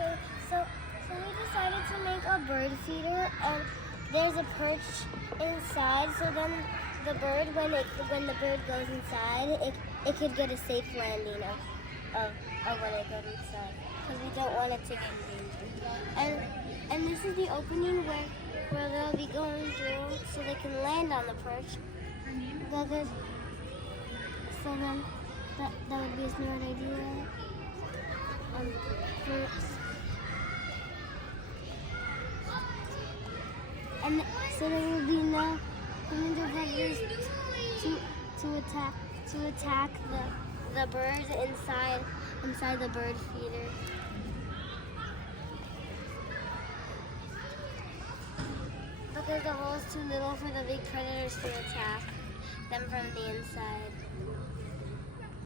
Okay, so we decided to make a bird feeder, and there's a perch inside. So then the bird, when the bird goes inside, it could get a safe landing of when it goes inside, because we don't want it to get endangered. And this is the opening where they'll be going through, so they can land on the perch. So then that would be a smart idea. And so there will be no predators to attack the birds inside the bird feeder. Because the hole is too little for the big predators to attack them from the inside.